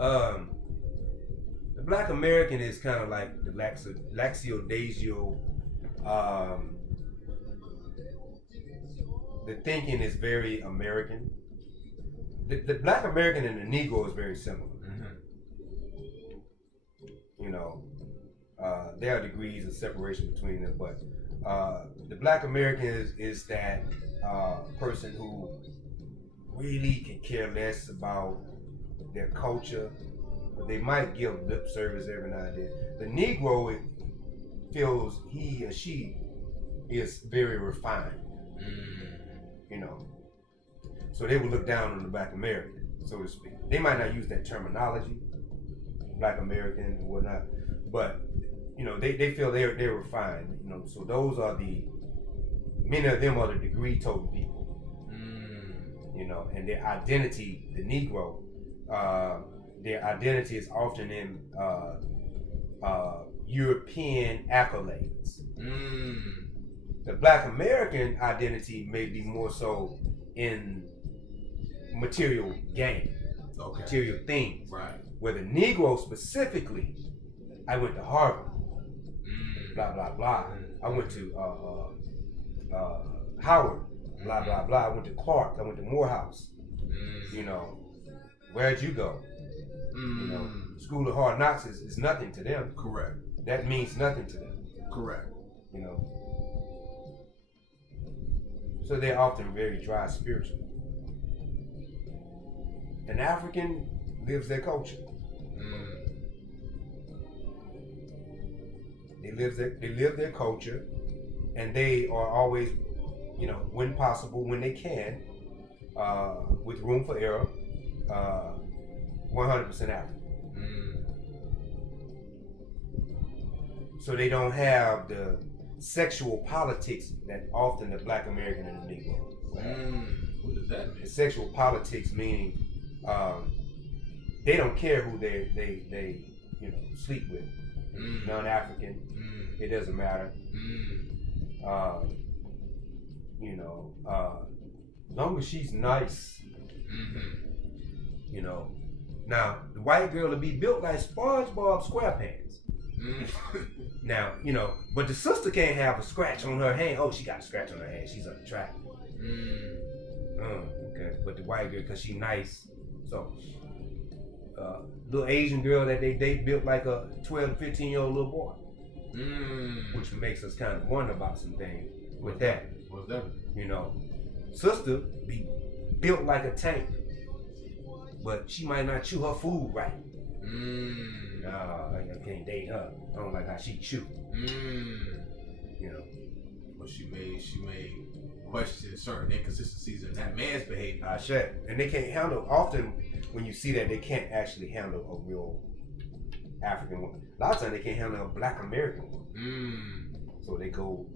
The Black American is kind of like the laxiodasio. The thinking is very American. The Black American and the Negro is very similar. You know, there are degrees of separation between them, but the Black American is that person who really can care less about their culture. They might give lip service every now and then. The Negro feels he or she is very refined, you know. So they would look down on the Black American, so to speak. They might not use that terminology, Black American and whatnot, but you know, they feel they're refined, you know. So those are many of them are the degree total people, you know, and their identity, the Negro, their identity is often in European accolades. The Black American identity may be more so in material gain, material things. Right. Where the Negro specifically, I went to Harvard, blah blah blah. I went to Howard, blah blah blah. I went to Clark. I went to Morehouse. You know, where'd you go? You know, School of Hard Knocks is nothing to them. Correct. That means nothing to them. Correct. You know. So they're often very dry spiritually. An African lives their culture. They live their culture, and they are always, you know, when possible, when they can, with room for error, 100% African. So they don't have the sexual politics that often the Black American and the Negro have. What does that mean? The sexual politics meaning they don't care who they you know sleep with. Non-African, it doesn't matter. You know, as long as she's nice. You know, now the white girl will be built like SpongeBob SquarePants. Now, you know, but the sister can't have a scratch on her hand. Oh, she got a scratch on her hand. She's unattractive. Okay, but the white girl, cause she nice, so little Asian girl that they built like a 12 to 15-year-old little boy, which makes us kind of wonder about some things with that. What's that? You know, sister be built like a tank, but she might not chew her food right. I can't date her. I don't like how she chew. You know, but she may question certain inconsistencies in that man's behavior. And they can't handle. Often, when you see that, they can't actually handle a real African woman. A lot of times, they can't handle a Black American woman. So they go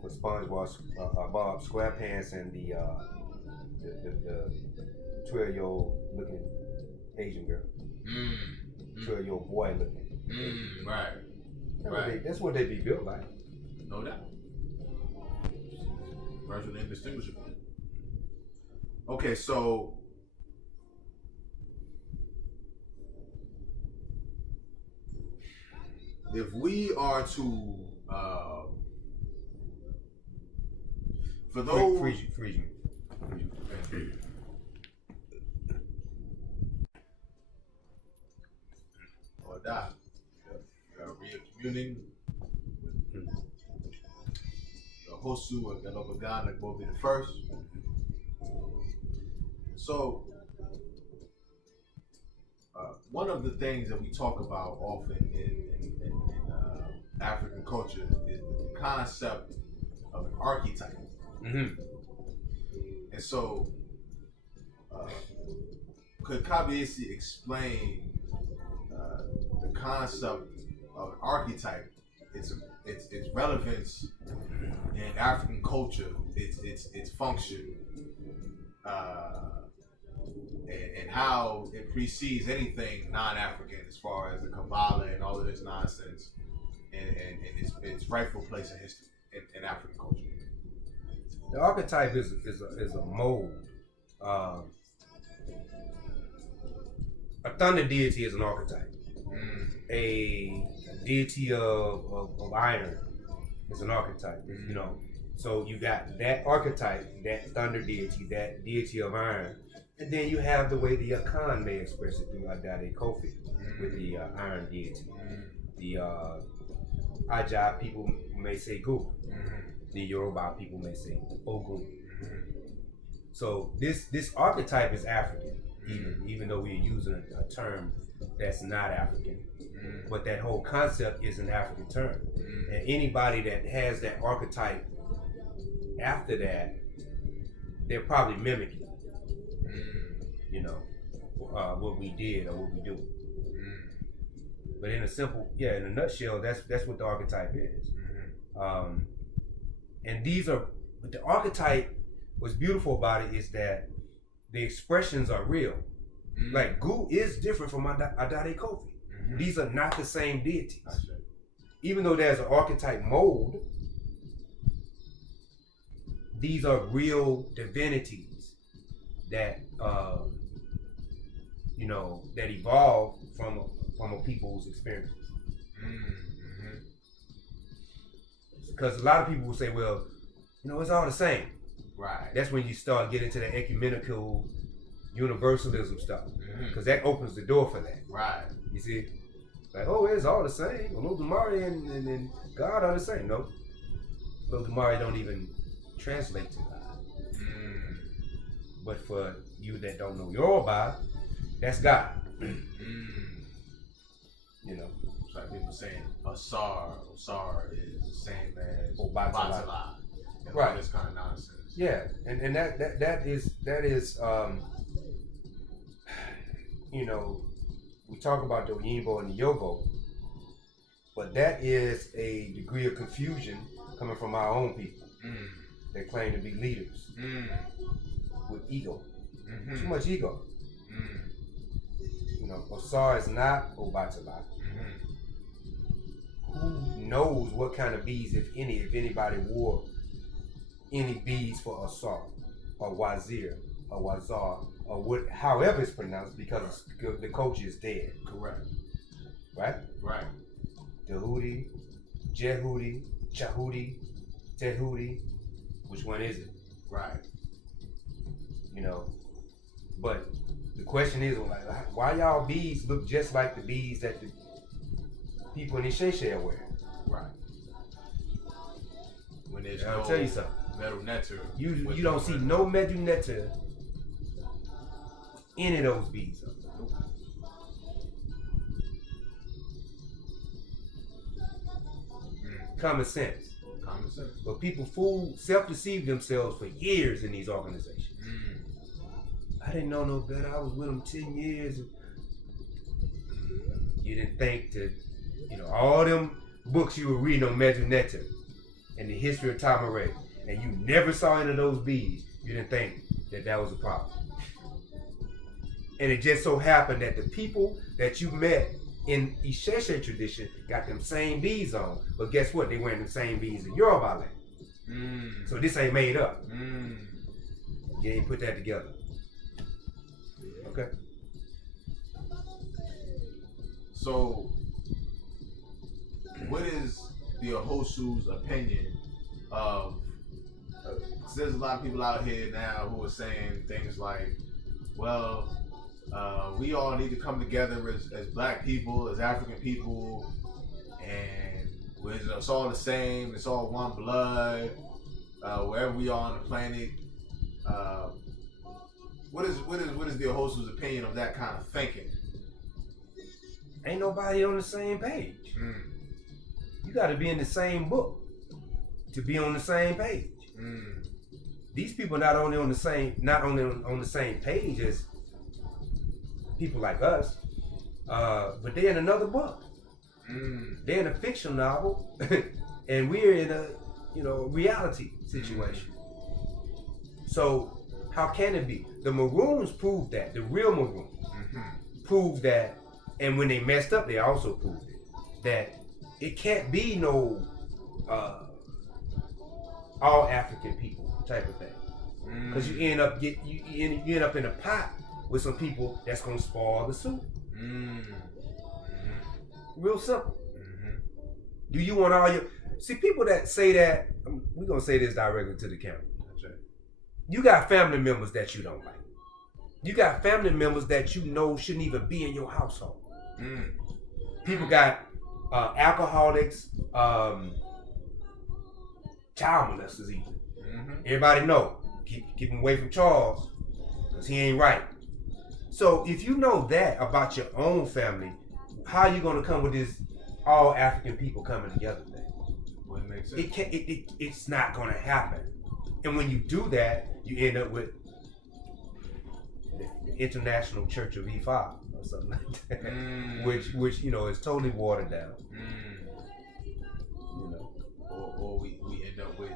for SpongeBob, Bob SquarePants, and the 12-year-old looking Asian girl. 12-year-old boy looking. Right. That's what they be built like. No doubt. Virtually indistinguishable. Okay, so if we are to for those freeze me. or die, recommuning with Axosu and Agelogbagan, that will be the first. So one of the things that we talk about often in African culture is the concept of an archetype. And so, could Kabiesi explain the concept of an archetype, its relevance in African culture, its function, and how it precedes anything non-African as far as the Kabbalah and all of this nonsense, and its rightful place in history in African culture? The archetype is a mold. a thunder deity is an archetype. A deity of iron is an archetype. You know, so you got that archetype, that thunder deity, that deity of iron, and then you have the way the Akan may express it through Adade Kofi with the iron deity. The Aja people may say Gu. The Yoruba people may say Ogun. So this archetype is African, even though we're using a term that's not African. But that whole concept is an African term. And anybody that has that archetype after that, they're probably mimicking, you know, what we did or what we do. But in a nutshell, that's what the archetype is. And but the archetype, what's beautiful about it is that the expressions are real. Like Gu is different from Adade Kofi. These are not the same deities. Even though there's an archetype mold, these are real divinities that you know, that evolve from a people's experiences. Because a lot of people will say, well, you know, it's all the same. Right. That's when you start getting into the ecumenical universalism stuff, because that opens the door for that. Right. You see, like, oh, it's all the same. Olodumare and God are the same. No, Olodumare don't even translate to God. But for you that don't know Yoruba, that's God. You know, it's like people saying Osar is the same as Obatala. Right. All this kind of nonsense. Yeah, and that is you know, we talk about the Oyinbo and the Yovo, but that is a degree of confusion coming from our own people that claim to be leaders with ego, too much ego. You know, Osar is not Obatala. Who knows what kind of beads, if anybody wore any beads for Asar or Wazir or Wazar or what, however it's pronounced, because the culture is dead. Correct. Right? Right. Jehudi, Jehudi, Chahudi, Tehudi. Which one is it? Right. You know, but the question is, like, why y'all beads look just like the beads that the people in Isheshe are wearing? Right. When there's I'll tell you something. Metal netter. You don't see no metal netter any of those beads. Nope. Common sense. Common sense. But people self-deceive themselves for years in these organizations. I didn't know no better. I was with them 10 years. You didn't think that, you know, all them books you were reading on metal netter and the history of Tamaray, and you never saw any of those beads, you didn't think that was a problem. And it just so happened that the people that you met in Isheshe tradition got them same beads on, but guess what? They wearing the same beads in Yoruba land. So this ain't made up. You ain't put that together. Okay. So, what is the Ahosu's opinion of? Cause there's a lot of people out here now who are saying things like, "Well, we all need to come together as Black people, as African people, and it's all the same. It's all one blood. Wherever we are on the planet." What is the Ahosu's opinion of that kind of thinking? Ain't nobody on the same page. You got to be in the same book to be on the same page. These people not only on the same page as people like us, but they're in another book. They're in a fiction novel, and we're in a reality situation. So how can it be? The Maroons proved that. The real Maroons proved that, and when they messed up, they also proved it. That it can't be no all African people type of thing, because you end up in a pot with some people that's gonna spoil the soup. Real simple. Mm-hmm. Do you want all your... See, people that say that, we're going to say this directly to the camera. That's right. You got family members that you don't like. You got family members that you know shouldn't even be in your household. People got alcoholics, child molesters even. Everybody know. Keep him away from Charles, because he ain't right. So if you know that about your own family, how are you going to come with this all African people coming together thing? Wouldn't make sense. It's not going to happen. And when you do that, you end up with the International Church of E5 or something like that, which you know is totally watered down. You know, or we end up with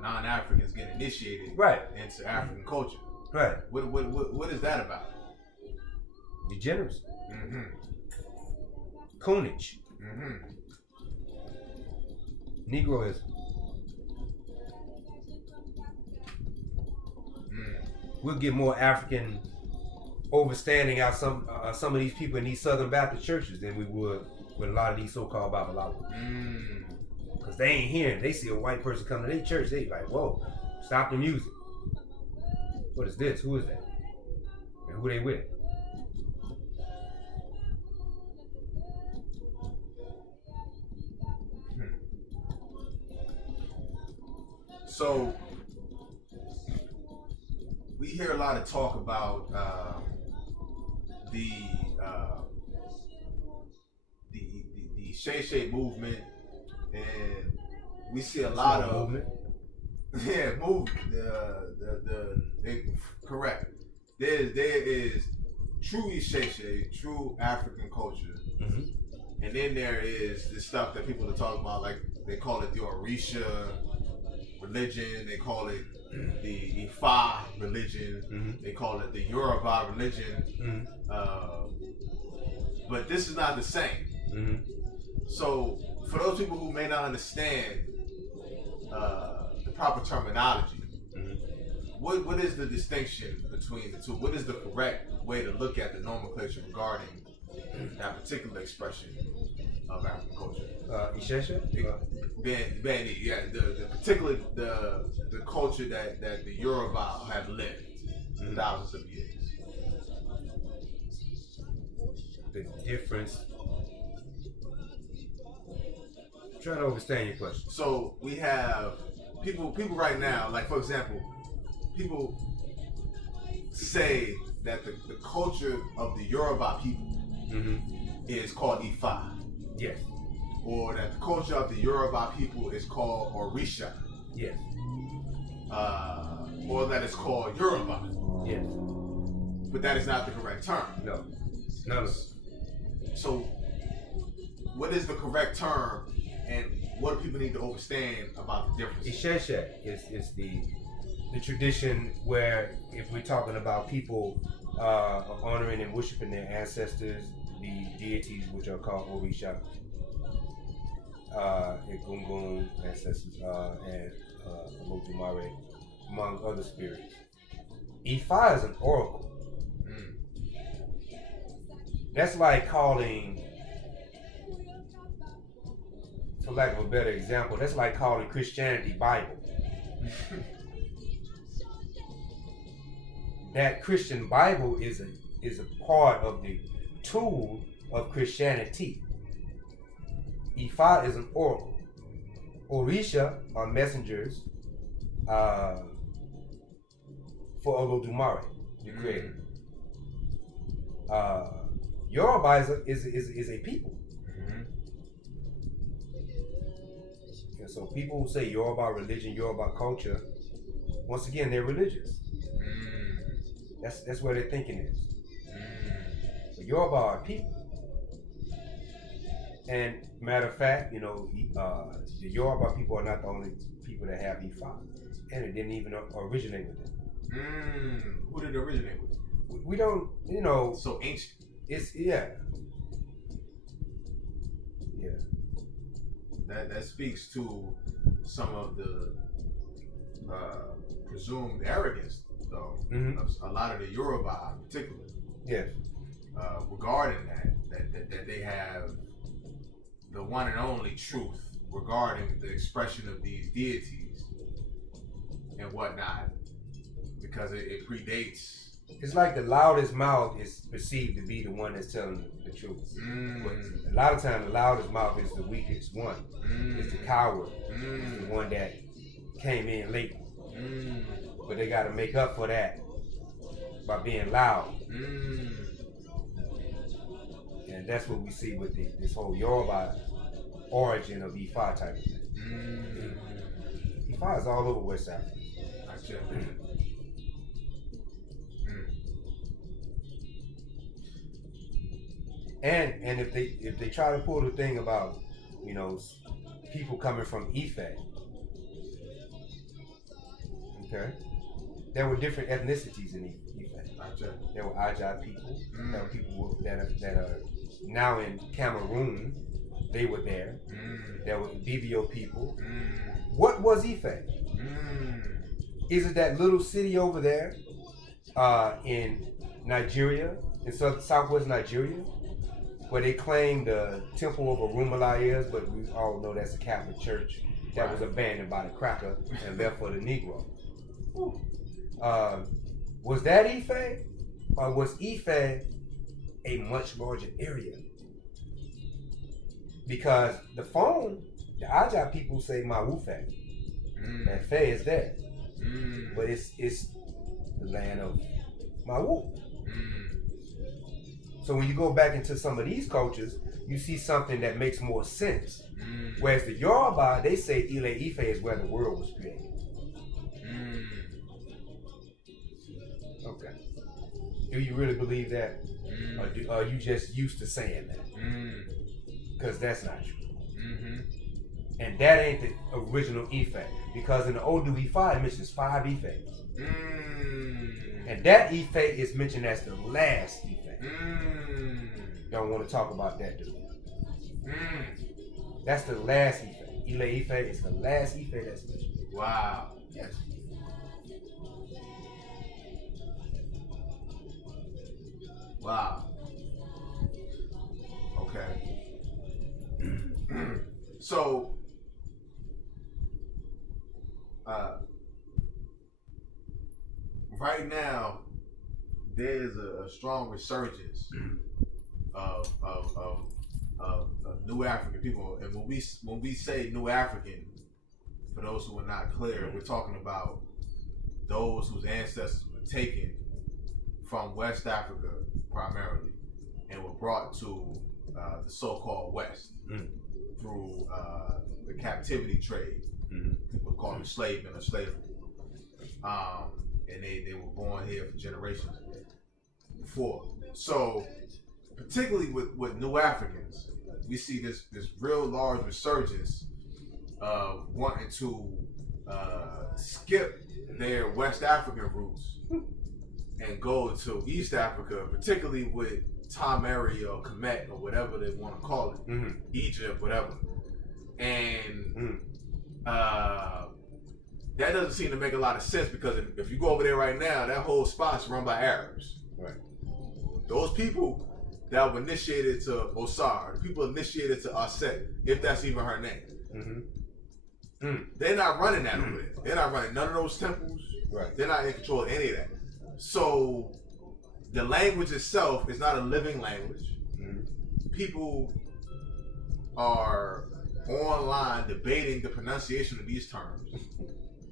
non-Africans getting initiated into African culture. Right. What is that about? Degeneracy. Coonage. Negroism. We'll get more African overstanding out some of these people in these Southern Baptist churches than we would with a lot of these so-called Babalawas. Because they ain't hearing. They see a white person come to their church, they like, whoa, stop the music. What is this? Who is that? And who they with? So we hear a lot of talk about the Shay movement, and we see a lot of movement. Correct. There is true Shay, true African culture, and then there is the stuff that people are talking about, like they call it the Orisha religion, they call it the Ifa religion, they call it the Yoruba religion, but this is not the same. So for those people who may not understand the proper terminology, what is the distinction between the two? What is the correct way to look at the nomenclature regarding that particular expression of African culture? Ishesha? Particularly the culture that the Yoruba have lived thousands of years. The difference. I'm trying to understand your question. So we have people right now, like for example, people say that the culture of the Yoruba people is called Ifa. Yes. Or that the culture of the Yoruba people is called Orisha. Yes. Or that it's called Yoruba. Yes. But that is not the correct term. No. No. So what is the correct term, and what do people need to understand about the difference? Ishesha is the tradition where, if we're talking about people honoring and worshiping their ancestors, the deities which are called Orisha, Egungun ancestors, and Olodumare, among other spirits. Ifa is an oracle. That's like calling, for lack of a better example, that's like calling Christianity Bible. That Christian Bible is a part of the tool of Christianity. Ifa is an oracle. Orisha are messengers for Olodumare, the creator. Yoruba is a people. And so people who say Yoruba religion, Yoruba culture, once again, they're religious. That's where their thinking is. But Yoruba are people. And matter of fact, you know, the Yoruba people are not the only people that have Ifa, and it didn't even originate with them. Who did it originate with? We don't, you know. So ancient. It's That speaks to some of the presumed arrogance, though, of a lot of the Yoruba in particular. Yes. regarding that they have the one and only truth regarding the expression of these deities and whatnot, because it predates. It's like the loudest mouth is perceived to be the one that's telling the truth. But a lot of times, the loudest mouth is the weakest one. It's the coward. It's the one that came in late. But they got to make up for that by being loud. And that's what we see with this whole Yoruba origin of Ifa type of thing. Ifa is all over West Africa. Gotcha. And if they try to pull the thing about, you know, people coming from Ife, okay, there were different ethnicities in Ife. Gotcha. There were Aja people. There were people that are now in Cameroon. They were there. There were Bibio people. What was Ife? Is it that little city over there in Nigeria, in southwest Nigeria, where they claim the temple of Orunmila is, but we all know that's a Catholic church that was abandoned by the cracker and therefore the Negro. Was that Ife? Or was Ife a much larger area? Because the Aja people say Mawufe. That Fe is there. But it's the land of Mawu. So when you go back into some of these cultures, you see something that makes more sense. Whereas the Yoruba, they say Ile Ife is where the world was created. Okay. Do you really believe that? Or are you just used to saying that? Because that's not true. And that ain't the original Ife. Because in the Odu Ifa, it mentions 5 Ifes. And that Ife is mentioned as the last Ife. Don't want to talk about that, dude. That's the last Ife. Ile Ife is the last Ife that's mentioned. Wow. Yes. Wow. Okay. So, right now, there's a strong resurgence of new African people, and when we say new African, for those who are not clear, we're talking about those whose ancestors were taken from West Africa primarily and were brought to the so-called West through the captivity trade. People call them enslavement or slavery. And they were born here for generations before. So, particularly with new Africans, we see this real large resurgence of wanting to skip their West African roots and go to East Africa, particularly with Tamari or Kemet or whatever they want to call it, Egypt, whatever. And that doesn't seem to make a lot of sense, because if you go over there right now, that whole spot's run by Arabs. Right. Those people that were initiated to Osar, the people initiated to Aset, if that's even her name. They're not running that over there. They're not running none of those temples. Right. They're not in control of any of that. So the language itself is not a living language. People are online debating the pronunciation of these terms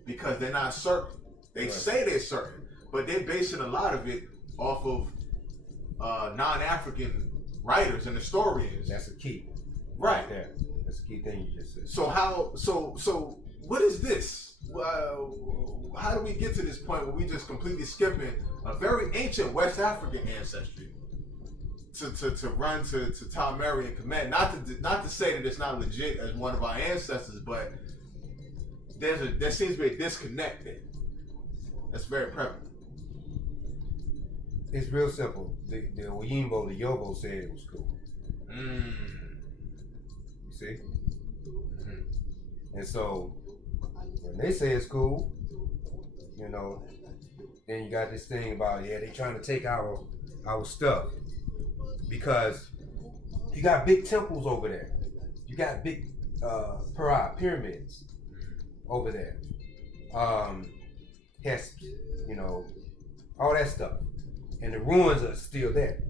because they're not certain. They say they're certain, but they're basing a lot of it off of non-African writers and historians. That's a key. Right. There. That's a key thing you just said. So what is this? How do we get to this point where we just completely skipping a very ancient West African ancestry to run to Tamari and Kemet? Not to say that it's not legit as one of our ancestors, but there seems to be a disconnect there. That's very prevalent. It's real simple. The Oyinbo, the Yobo said it was cool. You see? And so when they say it's cool, you know, then you got this thing about, they trying to take our stuff. because you got big temples over there. You got big pyramids over there. Hesps, you know, all that stuff. And the ruins are still there.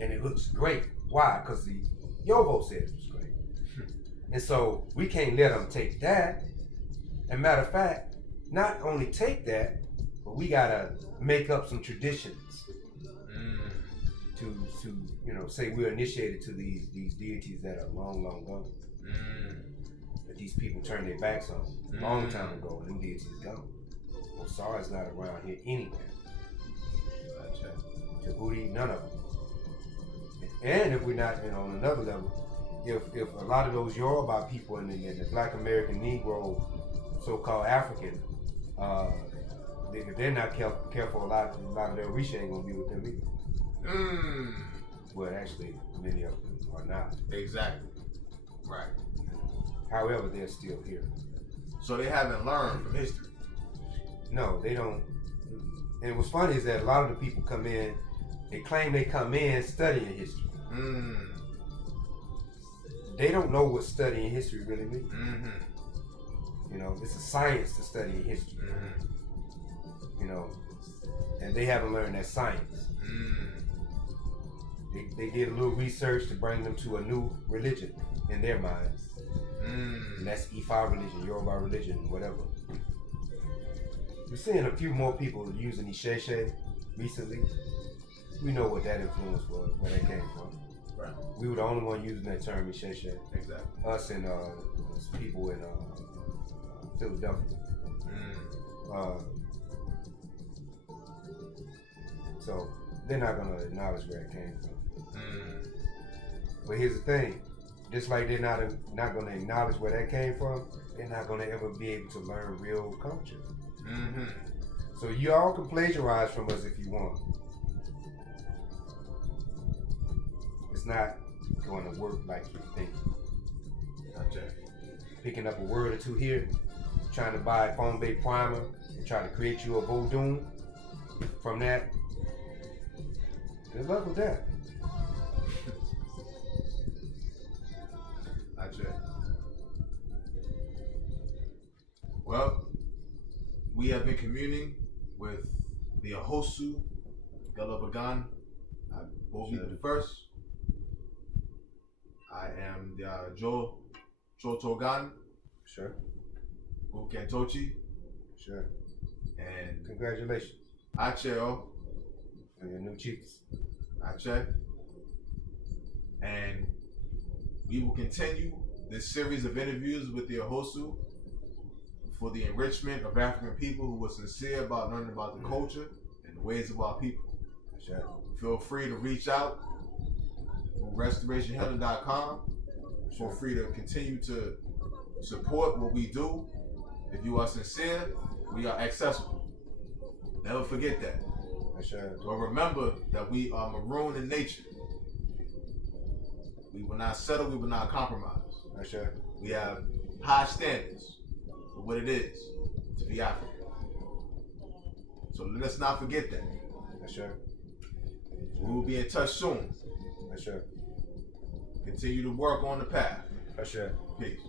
And it looks great. Why? Because the Yovo said it was great. And so we can't let them take that. And matter of fact, not only take that, but we gotta make up some traditions to you know, say we're initiated to these deities that are long gone. That these people turned their backs on a long time ago, and them deities gone. Osara's not around here anywhere. Tahuti, none of them. And if we're not, you know, on another level, if a lot of those Yoruba people and the Black American Negro, so-called African, if they're not careful, a lot of their Orisha ain't gonna be with them either. Well, actually, many of them are not. Exactly. Right. However, they're still here. So they haven't learned from history. No, they don't. And what's funny is that a lot of the people come in, they claim they come in studying history. They don't know what studying history really means. You know, it's a science to study history. You know, and they haven't learned that science. They did a little research to bring them to a new religion in their minds. And that's Ifa religion, Yoruba religion, whatever. We're seeing a few more people using Isheshe recently. We know what that influence was, where that came from. Right. We were the only one using that term, Isheshe. Exactly. Us and people in Philadelphia. So they're not gonna acknowledge where it came from. But here's the thing: just like they're not gonna acknowledge where that came from, they're not gonna ever be able to learn real culture. So you all can plagiarize from us if you want. It's not going to work like you think. Gotcha. Picking up a word or two here, trying to buy a phone bay primer and try to create you a Vodun from that. Good luck with that. Gotcha. Well, we have been communing with the Axosu, Agelogbagan, Bovi the First. I am the Chotogan. Sure. Ukentochi. Sure. And Congratulations Acheo. on your new chiefs. Ache. And we will continue this series of interviews with the Axosu for the enrichment of African people who are sincere about learning about the culture and the ways of our people. Sure. Feel free to reach out on restorationhealing.com. Feel free to continue to support what we do. If you are sincere, we are accessible. Never forget that. Sure. But remember that we are maroon in nature. We will not settle, we will not compromise. Sure. We have high standards for what it is to be African. So let's not forget that. Sure. We will be in touch soon. Sure. Continue to work on the path. Sure. Peace.